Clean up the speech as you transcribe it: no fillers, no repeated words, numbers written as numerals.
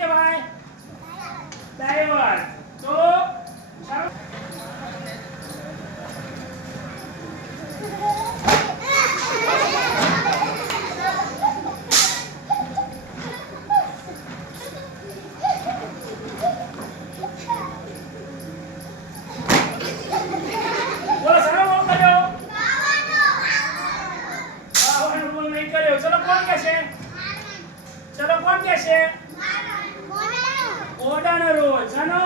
કહેવાય? ડાયવર્સ. તો બોલો સારો બોલ કર્યો. બાવાનો બોલ નહીં કર્યો. ચલો કોણ કહેશે? ચલો કોણ કહેશે? ઓડાનો રોલ. જાનો